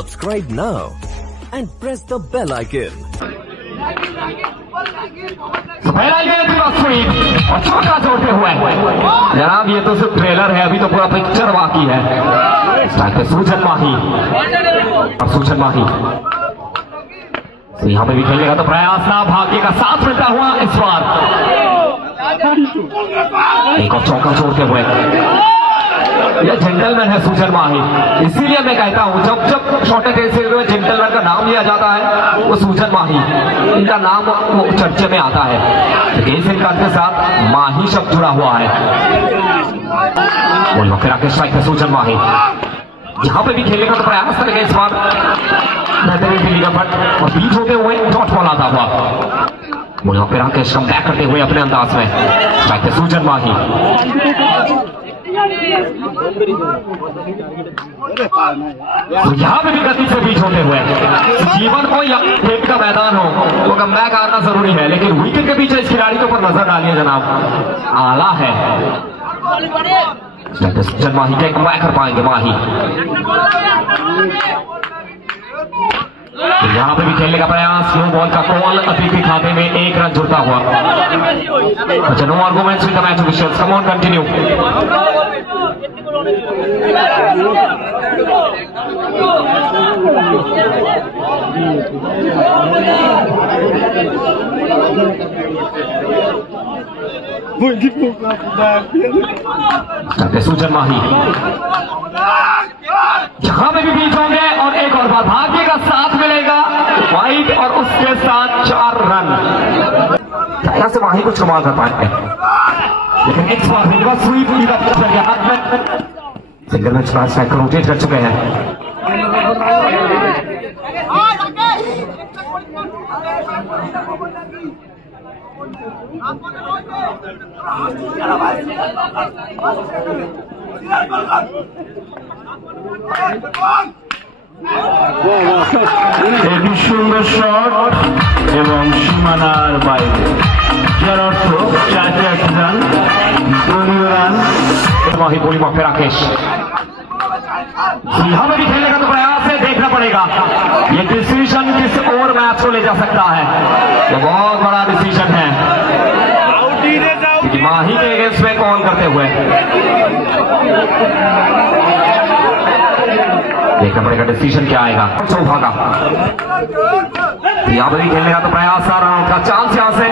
Subscribe now and press the bell icon. और चौका जोड़ते हुए जनाब, ये तो सिर्फ ट्रेलर है, अभी तो पूरा पिक्चर बाकी है। सूजन माही और सूजन माही यहाँ पे भी खेलने का तो प्रयास ना, भाग्य का साथ मिलता हुआ इस बार एक और चौका जोड़ते हुए। यह जेंटलमैन है सूजन माही, इसीलिए मैं कहता हूं जब जब छोटे देश में जेंटलमैन का नाम लिया जाता है वो सूजन माही, इनका नाम वो चर्चे में आता है। इनका के साथ माही शब्द जुड़ा हुआ है। फिर आके स्ट्राइक है सूजन माही, यहाँ पे भी खेलने का तो प्रयास करेंगे इस बार बेहतरीन फील्डिंग एफर्ट और बीच होते हुए डॉट बॉल आता हुआ। मुझे फिर आके कम बैक करते हुए अपने अंदाज में स्ट्राइक है सूजन माही। तो यहाँ पे भी गति से बीच होते हुए जीवन हो या खेत का मैदान हो तो कम बैक आना जरूरी है, लेकिन विकेट के पीछे इस खिलाड़ी के ऊपर नजर डालिए जनाब, आला है। सूजन माही के कम बैक कर पाएंगे माही। यहाँ पे भी खेलने का प्रयास, नो बॉल का कॉल, अतिथि खाते में एक रन जुड़ता हुआ। अच्छा, no arguments with the match officials, come on continue. सूजन माही जहां पे भी बीच होंगे और एक और बार भाग्य का साथ मिलेगा, वाइट और उसके साथ 4 रन। यहां से माही कुछ कमाल कर पाएंगे, लेकिन एक बार स्वीप के हाथ में सिंगल मैच पास रोटेट कर चुके हैं। একটি সুন্দর শট এবং সীমানার বাইরে, যার অর্থ 4 রান, 15 রান। वही बोली मौके राकेश यहाँ में भी खेलने का तो प्रयास है, देखना पड़ेगा ये डिसीजन किस ओर मैच को ले जा सकता है। ये बहुत बड़ा डिसीजन है कि माही के अगेंस्ट में कौन करते हुए देखना पड़ेगा डिसीजन क्या आएगा। सौभागा यहाँ पर भी खेलने का तो प्रयास, आ रहा का चांस यहां से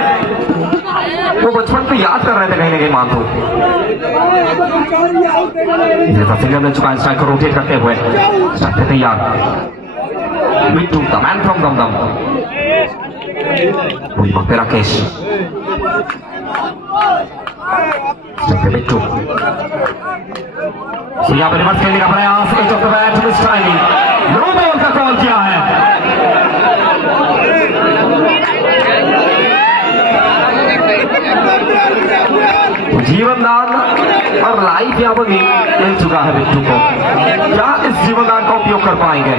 वो बचपन पे याद कर रहे थे कहीं ना कहीं मानतो। सिंगल में चुका स्ट्राइक को रोटेट करते हुए तैयार Bittu the man from Dumdum. Rakesh Bittu यहाँ पर रिवर्स खेलने का प्रयास, edge of the bat styling, no ball का कॉल किया है। जीवनदान और लाइफ यहाँ पर मिल चुका है बिट्टू को, क्या इस जीवनदान का उपयोग कर पाएंगे?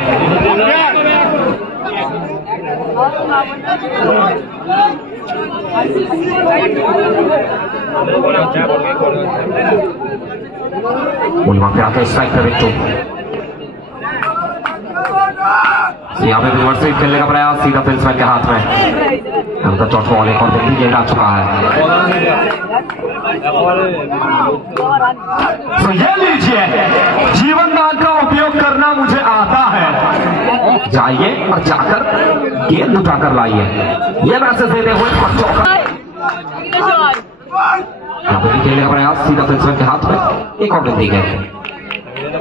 वहां पे आके स्ट्राइक कर बिट्टू, यहाँ पे रिवर्स स्वीप खेलने का प्रयास, सीधा फिल्समैन के हाथ में उनका चौथ बॉल एक और गेंद आ चुका है। तो ये लीजिए, जीवनदान का उपयोग करना मुझे आता है, जाइए और जाकर गेंद उठाकर लाइए, ये मैसेज देते हुए चौका। यहाँ पे खेलने का प्रयास, सीधा फिल्समैन के हाथ में एक और गेंद दी गई।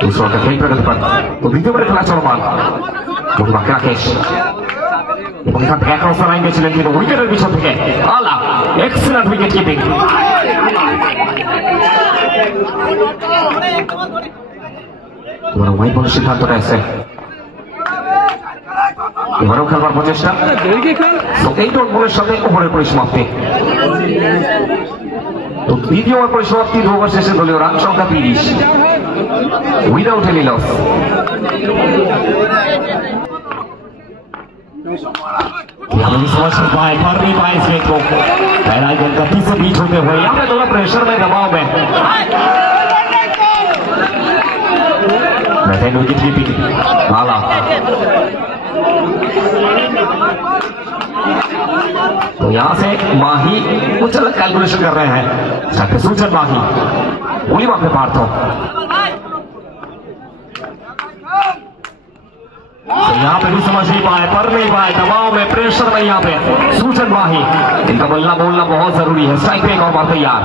दूसरों का खेल प्रगति पर तो वीडियो में खेला चौमान राकेश ছিলেন কিন্তু উইকেটের পিছন থেকে আলা এক্সেলেন্ট উইকেট কিপিং। ওয়াইড বলের সিদ্ধান্ত রয়েছে, এবারেও খেলবার প্রচেষ্টা। এই ডট বলের সাথে ওভারের পরিসমাপ্তি, তো দ্বিতীয় ওভার পরিসমাপ্তি 2 ওভার শেষে দলীয় রান সংখ্যা 30 উইদাউট এনি লস। यहाँ भी समझ नहीं पाए, कर नहीं पाए इस गेंद को, पहला गेंद गति से बीच होते हुए यहाँ पे थोड़ा प्रेशर में, दबाव में बेहतरीन विकेट कीपिंग भाला। तो यहां से माही कुछ अलग कैलकुलेशन कर रहे हैं। सूचन माही गोली वहां पे पार्थ। तो यहाँ पे भी समझ नहीं पाए, पर नहीं पाए, दबाव में, प्रेशर में यहाँ पे सूचन माही। इनका बल्ला बोलना बहुत जरूरी है। स्ट्राइक पे एक और बार तैयार।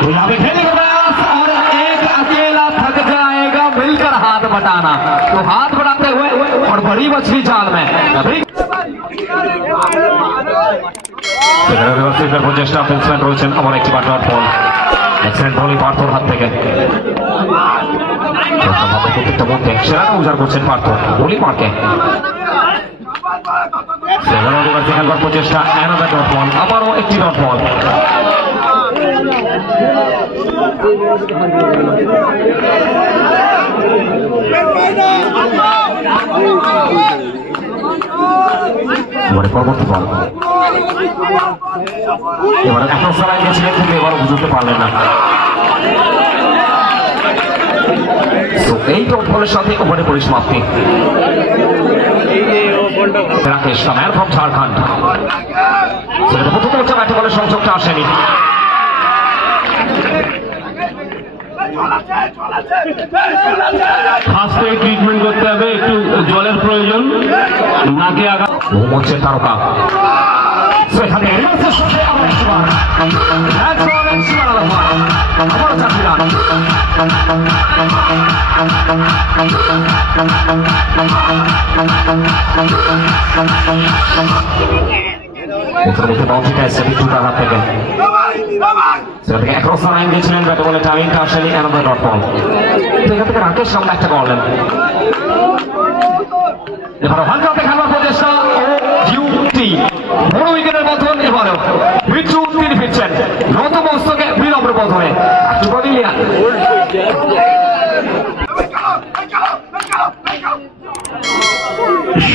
तो यहाँ पे खेलने का प्रयास और एक अकेला थक जाएगा मिलकर हाथ बटाना। तो हाथ बढ़ाते हुए और बड़ी मछली जाल में अभी চেষ্টা ফিল্ডসম্যান রয়েছেন আমার একটি বার ডট বল। এক্সেলেন্ট বলই পার্থর হাত থেকে প্রত্যেকটা মধ্যে সেরা উজাড় করছেন পার্থ। বলি মারকে খেলবার প্রচেষ্টা অ্যানাদার ডট বল। আবারও একটি ডট বল। পরবর্তী বল এবার এখন সবাই গেছিলেন কিন্তু এবার বুঝতে পারলেন না। এই ডট বলের সাথে ওভারে পরিসমাপ্তি। Rakesh man from Jharkhand. প্রথম হচ্ছে ব্যাটে বলের সংযোগটা আসেনি। খাস করে ট্রিটমেন্ট করতে হবে, একটু জলের প্রয়োজন, নাকে আঘাত। হচ্ছে তারকা সেখানে বাউন্ডারিটা এসে বিদ্যুৎ আঘাত থেকে সেটা থেকে একরস লাইন দিয়েছিলেন ব্যাটে বলে টাইমিংটা আসেনি। Another dot ball. তো এখান থেকে রাকেশ সামনে একটা করলেন। এবার হালকাতে খেলার প্রচেষ্টা ও ডিউটি বড় উইকেটের মতন। এবারও বিচ্ছু তিনি ফিরছেন নত মস্তকে বিলম্বের পথ হয়ে একটু পদিলিয়ান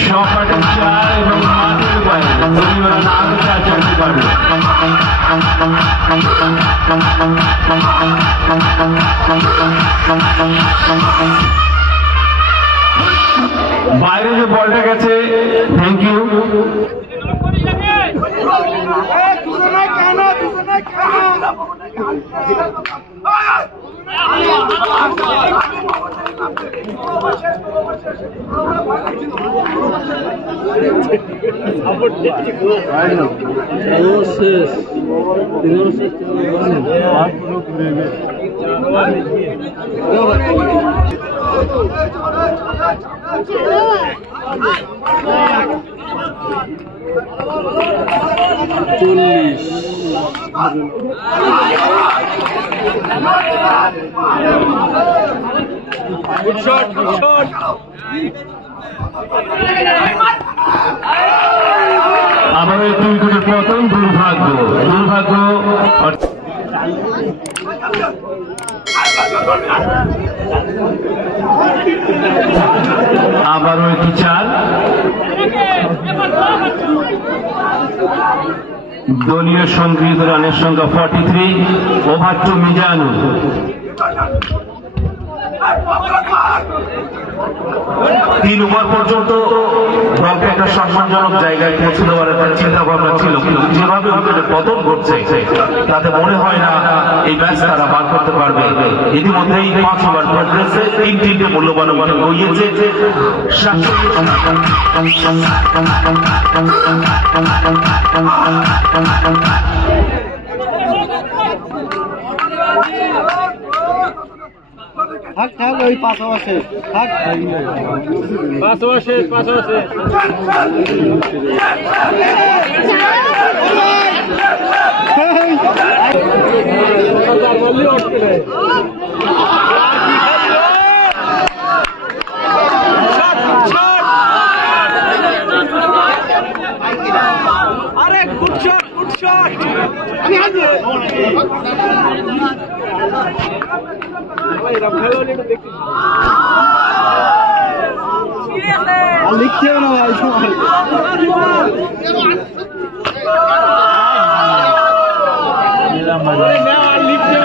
সপাটে চার এবং মাঠের বাইরে দলীয়রা না আগে চার চলতে পারবে। বাইরে যে বলটা গেছে, thank you. Good shot, good shot. আবারও একটি উইকেটের পতন। দুর্ভাগ্য, দুর্ভাগ্য। আবারও একটি চার। দলীয় সংগৃহীত রানের সংখ্যা 43। Over to Mizanur. তিন ওভার পর্যন্ত দলকে একটা সম্মানজনক জায়গায় পৌঁছে দেওয়ার একটা চিন্তা ভাবনা ছিল, কিন্তু যেভাবে পতন ঘটছে তাতে মনে হয় না এই ম্যাচ তারা বার করতে পারবে। ইতিমধ্যেই 5 ওভার প্রোগ্রেসে 3 মূল্যবান উইকেট গড়িয়েছে। থাক থাক ওই 5 ওভার শেষ। থাক 5 ওভার শেষ, 5 ওভার শেষ। আরে গুড শট, গুড শট। লিখছে না ভাই লিখছে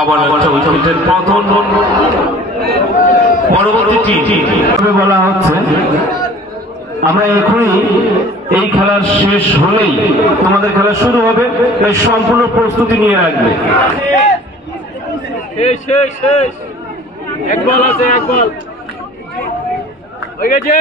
আবার উইকেটের পতন। পরবর্তী বলা হচ্ছে আমরা এখনই এই খেলার শেষ হলেই তোমাদের খেলা শুরু হবে, তাই সম্পূর্ণ প্রস্তুতি নিয়ে রাখবে। এক বল আছে, এক বল হয়ে গেছে।